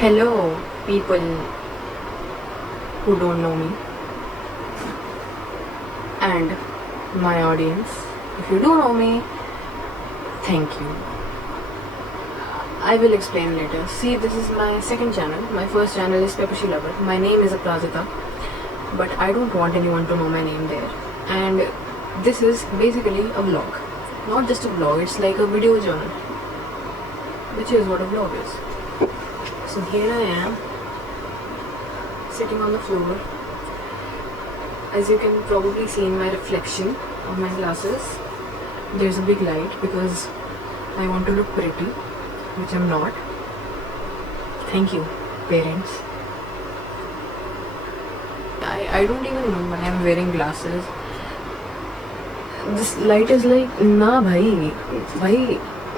Hello, people who don't know me and my audience. If you do know me, thank you. I will explain later. See, this is my second channel. My first channel is Pepushi Lover. My name is Aprazita, but I don't want anyone to know my name there. And this is basically a vlog. Not just a vlog, it's like a video journal, which is what a vlog is. So here I am, sitting on the floor. As you can probably see in my reflection of my glasses, there's a big light because I want to look pretty, which I'm not. Thank you, parents. I don't even know why I'm wearing glasses. This light is like, na bhai,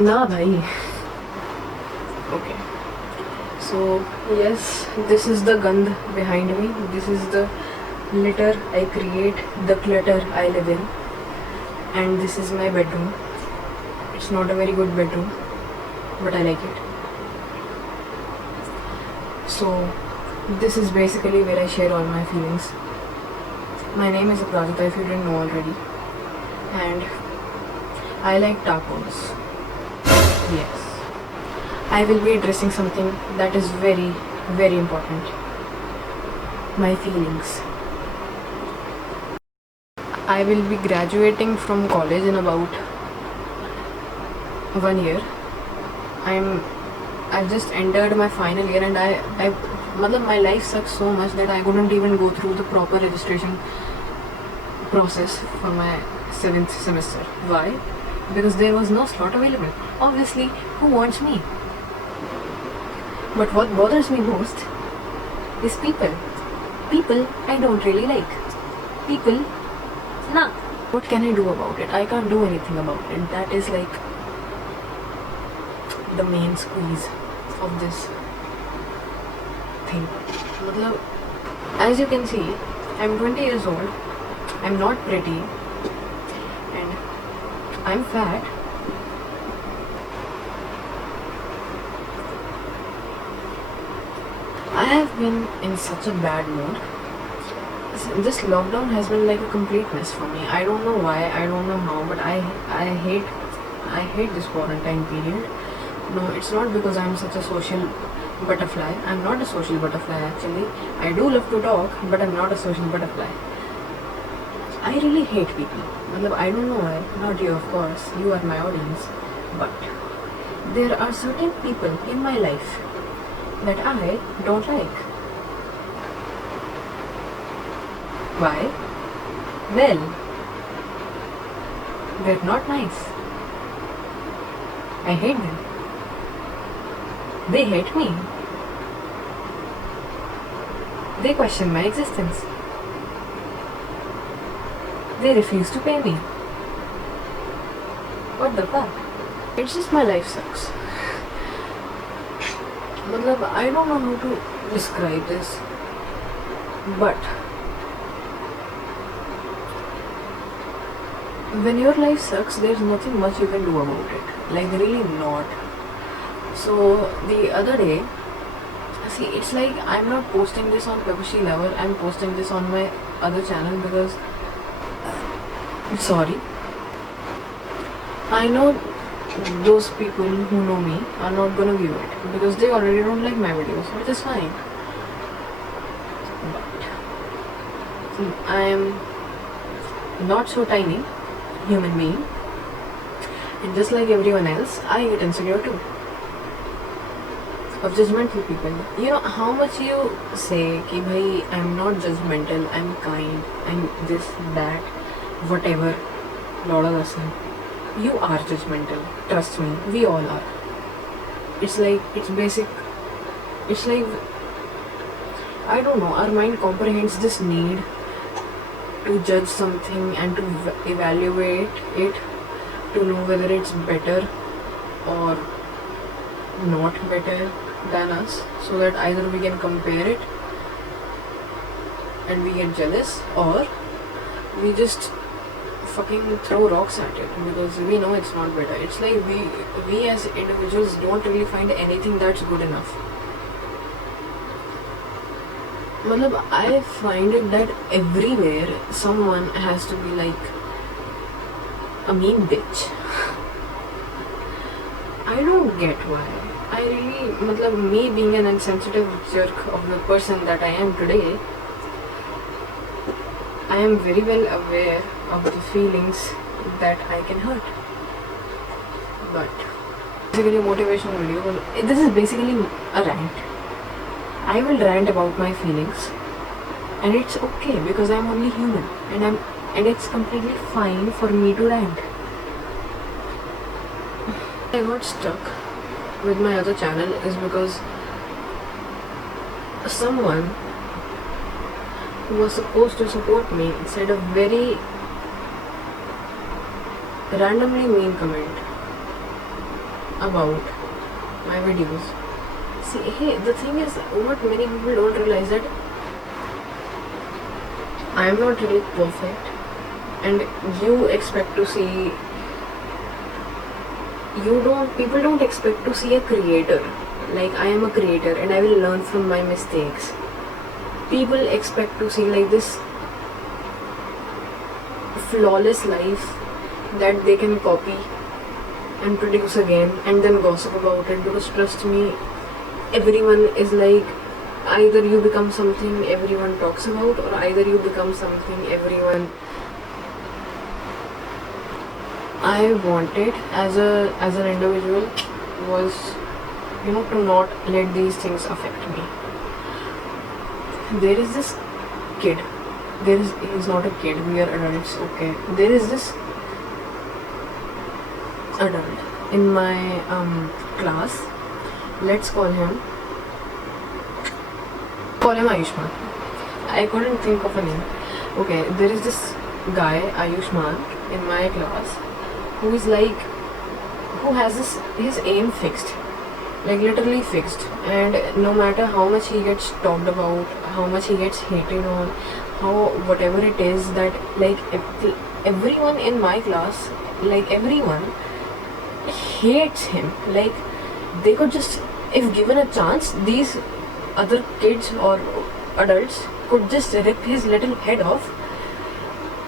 na bhai. Okay. So yes, this is the gandh behind me. This is the litter I create, the clutter I live in. And this is my bedroom. It's not a very good bedroom, but I like it. So this is basically where I share all my feelings. My name is Aprazita, if you didn't know already. And I like tacos. Yes. I will be addressing something that is very, very important. My feelings. I will be graduating from college in about 1 year. I've just entered my final year and my life sucks so much that I couldn't even go through the proper registration process for my 7th semester. Why? Because there was no slot available. Obviously, who wants me? But what bothers me most is people. People I don't really like. People, nah. What can I do about it? I can't do anything about it. That is like the main squeeze of this thing. As you can see, I'm 20 years old. I'm not pretty. And I'm fat. I have been in such a bad mood. This lockdown has been like a complete mess for me. I don't know why, I don't know how, but I hate this quarantine period. No, it's not because I'm such a social butterfly. I'm not a social butterfly actually. I do love to talk, but I'm not a social butterfly. I really hate people. I don't know why. Not you, of course. You are my audience. But there are certain people in my life that I don't like. Why? Well, they're not nice. I hate them. They hate me. They question my existence. They refuse to pay me. What the fuck? It's just my life sucks. I don't know how to describe this, but when your life sucks, there's nothing much you can do about it. Like, really not. So the other day, see, it's like I'm not posting this on Pepushi Lover, I'm posting this on my other channel because sorry, I know those people who know me are not gonna view it because they already don't like my videos, which is fine. But I am not so tiny human being, and just like everyone else, I get insecure too of judgmental people. You know how much you say ki bhai, I'm not judgmental, I'm kind, I'm this, that, whatever, lot of lesson. You are judgmental. Trust me, we all are. It's like, it's basic. It's like, I don't know, our mind comprehends this need to judge something and to evaluate it, to know whether it's better or not better than us, so that either we can compare it and we get jealous, or we just fucking throw rocks at it because we know it's not better. It's like we as individuals don't really find anything that's good enough. matlab, I find it that everywhere someone has to be like a mean bitch. I don't get why. I really, matlab, me being an insensitive jerk of the person that I am today, I am very well aware of the feelings that I can hurt. But basically, motivational video. This is basically a rant. I will rant about my feelings, and it's okay because I'm only human, and it's completely fine for me to rant. I got stuck with my other channel is because someone who was supposed to support me said a very randomly mean comment about my videos. See, hey, the thing is, what many people don't realize that I am not really perfect, and you expect to see. People don't expect to see a creator. Like, I am a creator and I will learn from my mistakes. People expect to see like this flawless life that they can copy and produce again and then gossip about it, because trust me, everyone is like, either you become something everyone talks about, or either you become something everyone. I wanted as an individual was, to not let these things affect me. There is this kid. He's not a kid. We are adults. Okay. There is this adult in my class. Let's call him Ayushman. I couldn't think of a name. Okay. There is this guy Ayushman in my class who has his aim fixed, like literally fixed, and no matter how much he gets talked about, how much he gets hated on, whatever it is, that like everyone in my class, like everyone hates him. Like, they could just, if given a chance, these other kids or adults could just rip his little head off,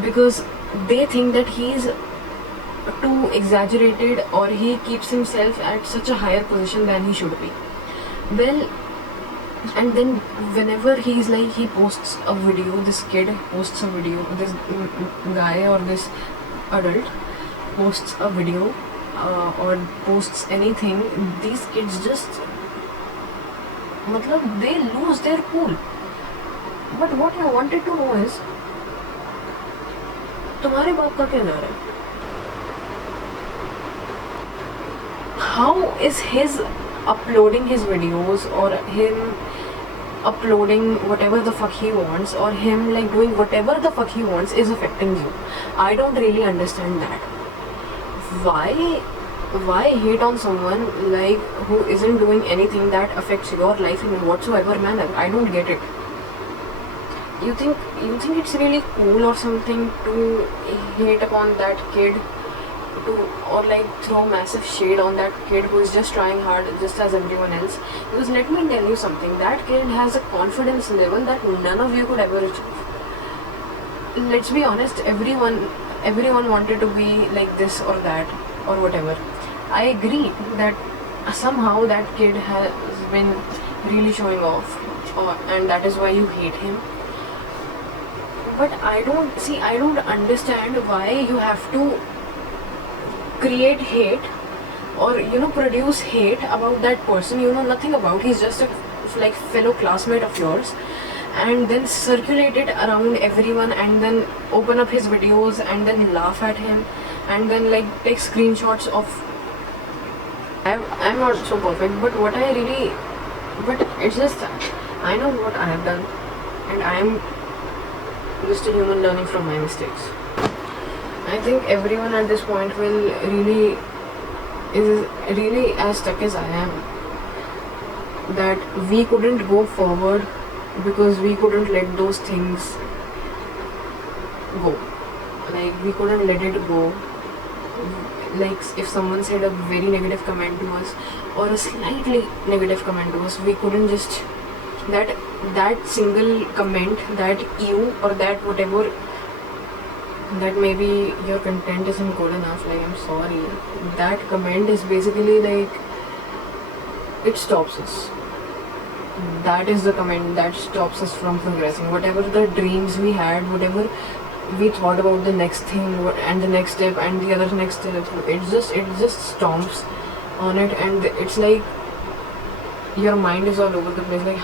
because they think that he's too exaggerated, or he keeps himself at such a higher position than he should be. Well, and then whenever he's like, he posts a video, this kid posts a video, this guy or this adult posts a video or posts anything, these kids just, they lose their cool. But what I wanted to know is, तुम्हारे बाप का क्या जा रहा है? How is his uploading his videos, or him uploading whatever the fuck he wants, or him like doing whatever the fuck he wants is affecting you? I don't really understand that. Why hate on someone like who isn't doing anything that affects your life in whatsoever manner? I don't get it. You think it's really cool or something to hate upon that kid, or like throw massive shade on that kid who is just trying hard just as everyone else? Because let me tell you something, that kid has a confidence level that none of you could ever achieve. Let's be honest, everyone wanted to be like this or that or whatever. I agree that somehow that kid has been really showing off, and that is why you hate him. But I don't understand why you have to create hate, or produce hate about that person you know nothing about. He's just a like fellow classmate of yours, and then circulate it around everyone, and then open up his videos and then laugh at him, and then like take screenshots of. I'm not so perfect, but it's just, I know what I have done, and I am just a human learning from my mistakes. I think everyone at this point is really as stuck as I am, that we couldn't go forward because we couldn't let those things go. Like, we couldn't let it go. Like, if someone said a very negative comment to us, or a slightly negative comment to us, we couldn't just that single comment that you or that whatever, that maybe your content isn't good enough, like I'm sorry, that comment is basically like it stops us. That is the comment that stops us from progressing. Whatever the dreams we had, whatever we thought about the next thing and the next step and the other next step, it just stomps on it, and it's like your mind is all over the place, like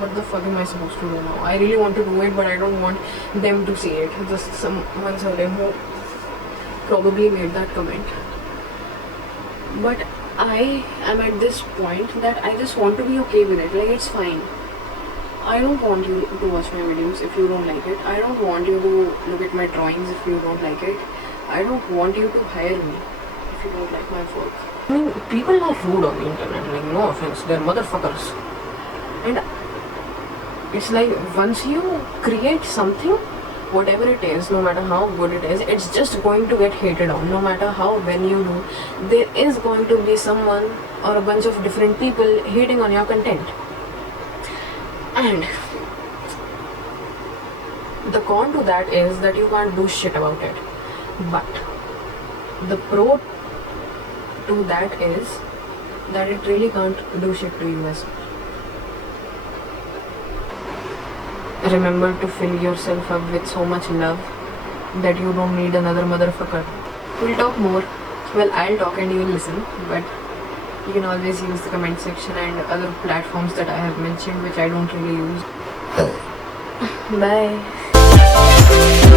what the fuck am I supposed to do now? I really want to do it, but I don't want them to see it. Just someone certain who probably made that comment. But I am at this point that I just want to be okay with it. Like, it's fine. I don't want you to watch my videos if you don't like it. I don't want you to look at my drawings if you don't like it. I don't want you to hire me if you don't like my work. I mean, people are rude on the internet, like, no offense, they're motherfuckers. And it's like, once you create something, whatever it is, no matter how good it is, it's just going to get hated on. No matter how well you do, there is going to be someone or a bunch of different people hating on your content. And the con to that is that you can't do shit about it. But the pro to that is that it really can't do shit to you as well. Remember to fill yourself up with so much love that you don't need another motherfucker. We'll talk more. Well, I'll talk and you'll listen, but you can always use the comment section and other platforms that I have mentioned, which I don't really use. Bye.